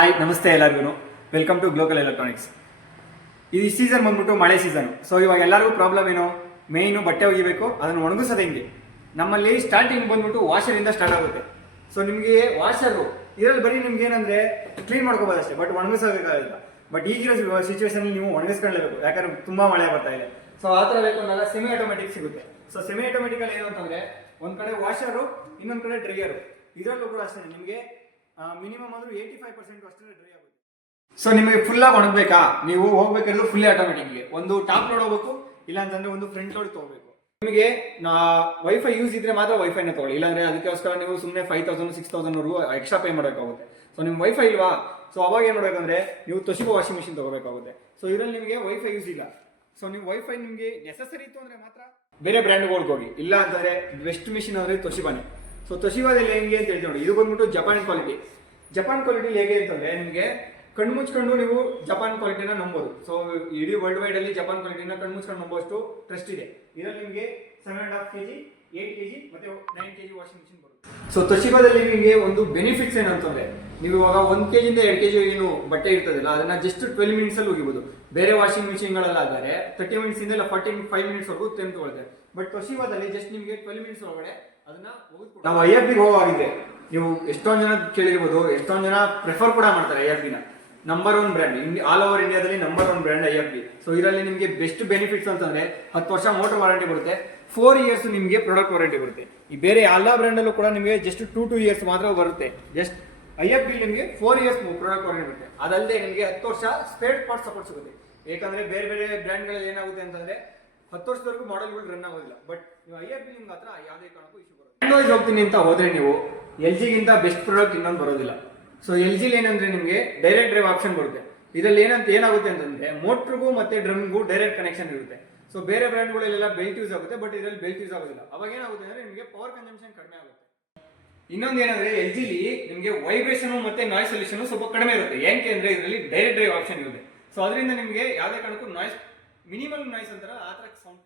Hi ನಮಸ್ತೆ ಎಲ್ಲರಿಗೂ welcome to ಗ್ಲೋಕಲ್ electronics. ಈ ಸೀಸನ್ ಬಂದ್ಬಿಟ್ಟು ಮಳೆ ಸೀಸನ್. ಸೊ ಇವಾಗ ಎಲ್ಲರಿಗೂ ಪ್ರಾಬ್ಲಮ್ ಏನು, ಮೇಯ್ನು ಬಟ್ಟೆ ಒಗಿಬೇಕು, ಅದನ್ನು ಒಣಗಿಸೋದು ಹೆಂಗೆ. ನಮ್ಮಲ್ಲಿ ಸ್ಟಾರ್ಟಿಂಗ್ ಬಂದ್ಬಿಟ್ಟು ವಾಷರಿಂದ ಸ್ಟಾರ್ಟ್ ಆಗುತ್ತೆ. ಸೊ ನಿಮಗೆ ವಾಷರು ಇದರಲ್ಲಿ ಬರೀ ನಿಮ್ಗೆ ಏನಂದ್ರೆ ಕ್ಲೀನ್ ಮಾಡ್ಕೋಬೋದು ಅಷ್ಟೇ, ಬಟ್ ಒಣಗಿಸೋಬೇಕಾಗಿಲ್ಲ. ಬಟ್ ಈಗಿರೋ ಸಿಚುವೇಶನ್ ನೀವು ಒಣಗಿಸ್ಕೊಳ್ಳೇಬೇಕು, ಯಾಕಂದ್ರೆ ತುಂಬಾ ಮಳೆ ಬರ್ತಾ ಇದೆ. ಸೊ ಆ ಥರ ಬೇಕು ಅಂದಾಗ ಸೆಮಿ ಆಟೋಮೆಟಿಕ್ ಸಿಗುತ್ತೆ. ಸೊ ಸೆಮಿ ಆಟೋಮೆಟಿಕ್ ಅಲ್ಲಿ ಏನು ಅಂತಂದ್ರೆ ಒಂದ್ ಕಡೆ ವಾಷರು, ಇನ್ನೊಂದ್ ಕಡೆ ಡ್ರೈಯರು. ಇದರಲ್ಲೂ ಕೂಡ ಅಷ್ಟೇ ನಿಮಗೆ ಮಿನಿಮಮ್ ಅಂದ್ರೆ 85% ಅಷ್ಟೇ ಡ್ರೈ ಆಗುತ್ತೆ. ಸೊ ನಿಮಗೆ ಫುಲ್ ಆಗಿ ಒಣಗಬೇಕಾ, ನೀವು ಹೋಗ್ಬೇಕಾದ್ರೆ ಫುಲ್ ಆಟೋಮೆಟಿಕ್ ಒಂದು ಟಾಪ್ ಲೋಡ್ ಹೋಗ್ಬೇಕು, ಇಲ್ಲ ಅಂತಂದ್ರೆ ಒಂದು ಫ್ರಂಟ್ ಲೋಡ್ ತಗೋಬೇಕು. ನಿಮಗೆ ವೈಫೈ ಯೂಸ್ ಇದ್ರೆ ಮಾತ್ರ ವೈಫೈನ ತಗೊಳ್ಳಿ, ಇಲ್ಲಾಂದ್ರೆ ಅದಕ್ಕೋಸ್ಕರ ನೀವು ಸುಮ್ಮನೆ 5000 6000 ಎಕ್ಸ್ಟ್ರಾ ಪೇ ಮಾಡಬೇಕಾಗುತ್ತೆ. ಸೊ ನಿಮ್ ವೈಫೈ ಇಲ್ವಾ, ಸೊ ಅವಾಗ ಏನ್ ಮಾಡ್ಬೇಕಂದ್ರೆ ನೀವು ತೊಶಿಬಾ ವಾಷಿಂಗ್ ಮಿಷಿನ್ ತಗೋಬೇಕಾಗುತ್ತೆ. ಸೊ ಇದರಲ್ಲಿ ನಿಮಗೆ ವೈಫೈ ಯೂಸ್ ಇಲ್ಲ. ಸೊ ನೀವು ವೈಫೈ ನಿಮಗೆ ನೆಸಸರಿ ಇತ್ತು ಅಂದ್ರೆ ಮಾತ್ರ ಬೇರೆ ಬ್ರ್ಯಾಂಡ್ಗಳಿಗೆ ಹೋಗಿ, ಇಲ್ಲ ಅಂತಂದ್ರೆ ಬೆಸ್ಟ್ ಮಿಷಿನ್ ಅಂದ್ರೆ ತೊಶಿಬಾನೆ. ಸೊ ತೊಶಿಬಾದಲ್ಲಿ ಹೆಂಗೆ ಅಂತ ಹೇಳಿ ನೋಡಿ, ಇದು ಬಂದ್ಬಿಟ್ಟು ಜಪಾನ್ ಕ್ವಾಲಿಟಿ. ಜಪಾನ್ ಕ್ವಾಲಿಟಿ ಹೇಗೆ ಅಂತಂದ್ರೆ ನಿಮಗೆ ಕಣ್ಣು ಮುಚ್ಕೊಂಡು ನೀವು ಜಪಾನ್ ಕ್ವಾಲಿಟಿನ ನಂಬೋದು. ಸೊ ಇಡೀ ವರ್ಲ್ಡ್ ವೈಡ್ ಅಲ್ಲಿ ಜಪಾನ್ ಕ್ವಾಲಿಟಿನ ಕಣ್ಣು ಮುಚ್ಕೊಂಡು ನಂಬೋಷ್ಟು ಟ್ರಸ್ಟ್ ಇದೆ. ಇದರಲ್ಲಿ ನಿಮಗೆ 7.5 kg 8 kg ಮತ್ತೆ 9 kg ವಾಷಿಂಗ್ ಮಿಷಿನ್ ಬರುತ್ತೆ. ಸೊ ತೊಶಿಬಾದಲ್ಲಿ ನಿಮಗೆ ಒಂದು ಬೆನಿಫಿಟ್ಸ್ ಏನಂತಂದ್ರೆ, ನೀವು ಇವಾಗ 1 kg ಇಂದ 2 kg ಏನು ಬಟ್ಟೆ ಇರ್ತದಿಲ್ಲ, ಅದನ್ನ ಜಸ್ಟ್ 12 ಮಿನಿಟ್ಸ್ ಅಲ್ಲಿ ಹೋಗಿಬಹುದು. ಬೇರೆ ವಾಷಿಂಗ್ ಮಿಷಿನ್ ಗಳಲ್ಲಾದರೆ 30 ಮಿನಿಟ್ಸ್ ಇಂದ 45 ಮಿನಿಟ್ಸ್ ವರೆಗೂ ತೆಗೆದುಕೊಳ್ಳುತ್ತೆ. ಬಟ್ ತೊಶಿಬಾದಲ್ಲಿ ಜಸ್ಟ್ ನಿಮಗೆ 12 ಮಿನಿಟ್ಸ್ ಒಳಗಡೆ ಅದನ್ನ ಹೋಗುತ್ತೆ. ನಾವು IFB ಹೋಗಿದೆ, ನೀವು ಎಷ್ಟೊಂದು ಜನ ಕೇಳಿರ್ಬೋದು, ಎಷ್ಟೊಂದು ಜನ ಪ್ರಿಫರ್ ಕೂಡ ಮಾಡ್ತಾರೆ IFB ನ. ನಂಬರ್ 1 ಬ್ರ್ಯಾಂಡ್ ಆಲ್ ಓವರ್ ಇಂಡಿಯಾದಲ್ಲಿ ನಂಬರ್ 1 ಬ್ರ್ಯಾಂಡ್ IFB. ಸೊ ಇದರಲ್ಲಿ ನಿಮಗೆ ಬೆಸ್ಟ್ ಬೆನಿಫಿಟ್ಸ್ ಅಂತಂದ್ರೆ 10 ವರ್ಷ ಮೋಟರ್ ವಾರಂಟಿ ಬರುತ್ತೆ, 4 ಇಯರ್ಸ್ ನಿಮಗೆ ಪ್ರಾಡಕ್ಟ್ ವಾರಂಟಿ ಬರುತ್ತೆ. ಈ ಬೇರೆ ಎಲ್ಲಾ ಬ್ರ್ಯಾಂಡ್ ಅಲ್ಲೂ ಕೂಡ ನಿಮಗೆ ಜಸ್ಟ್ 2 years ಮಾತ್ರ ಬರುತ್ತೆ. ಜಸ್ಟ್ IFB ನಿಮಗೆ 4 ಇಯರ್ಸ್ ಪ್ರಾಡಕ್ಟ್ ವಾರಂಟಿ ಬರುತ್ತೆ. ಅದಲ್ಲದೆ ನಿಮಗೆ 10 ವರ್ಷ ಸ್ಪೇರ್ ಪಾರ್ಟ್ ಸಪೋರ್ಟ್ ಸಿಗುತ್ತೆ. ಯಾಕಂದ್ರೆ ಬೇರೆ ಬೇರೆ ಬ್ರ್ಯಾಂಡ್ ಗಳಲ್ಲಿ ಏನಾಗುತ್ತೆ ಅಂತಂದ್ರೆ 10 ವರ್ಷದವರೆಗೂ ಮಾಡೆಲ್ಗಳು ರನ್ ಆಗೋದಿಲ್ಲ. ಬಟ್ ನೀವು IFB ನಿಮ್ಗೆ ಹತ್ರ ಯಾವುದೇ ಕಾರಣಕ್ಕೂ ಇಶ್ಯೂ ಬರುತ್ತೆ. ಆಂಡ್ರಾಯ್ಡ್ ಹೋಗ್ತೀನಿ ಅಂತ ಹೋದ್ರೆ ನೀವು LG ಗಿಂತ ಬೆಸ್ಟ್ ಪ್ರಾಡಕ್ಟ್ ಇನ್ನೊಂದು ಬರೋದಿಲ್ಲ. ಸೊ LG ಏನಂದ್ರೆ ನಿಮಗೆ ಡೈರೆಕ್ಟ್ ಡ್ರೈವ್ ಆಪ್ಷನ್ ಬರುತ್ತೆ. ಇದರಲ್ಲಿ ಏನಾಗುತ್ತೆ ಅಂತಂದ್ರೆ ಮೋಟ್ರಿಗೂ ಮತ್ತೆ ಡ್ರಮ್ಗೂ ಡೈರೆಕ್ಟ್ ಕನೆಕ್ಷನ್ ಇರುತ್ತೆ. ಸೊ ಬೇರೆ ಬ್ರ್ಯಾಂಡ್ಗಳಲ್ಲೆಲ್ಲ ಬೆಲ್ಟ್ ಯೂಸ್ ಆಗುತ್ತೆ, ಬಟ್ ಇದರಲ್ಲಿ ಬೆಲ್ಟ್ ಯೂಸ್ ಆಗೋದಿಲ್ಲ. ಅವಾಗ ಏನಾಗುತ್ತೆ ಅಂದ್ರೆ ನಿಮಗೆ ಪವರ್ ಕನ್ಸಂಪ್ಷನ್ ಕಡಿಮೆ ಆಗುತ್ತೆ. ಇನ್ನೊಂದು ಏನಂದ್ರೆ LG ನಿಮಗೆ ವೈಬ್ರೇಷನ್ ಮತ್ತೆ ನಾಯ್ಸ್ ಸೊಲ್ಯೂಷನ್ ಸ್ವಲ್ಪ ಕಡಿಮೆ ಇರುತ್ತೆ. ಯಾಕೆ ಅಂದ್ರೆ ಇದರಲ್ಲಿ ಡೈರೆಕ್ಟ್ ಡ್ರೈವ್ ಆಪ್ಷನ್ ಇರುತ್ತೆ. ಸೊ ಅದರಿಂದ ನಿಮಗೆ ಯಾವುದೇ ಕಾರಣಕ್ಕೂ ನಾಯ್ಸ್ ಮಿನಿಮಲ್ ನಾಯ್ಸ್ ಅಂತಾರ ಆ ತರ ಸೌಂಡ್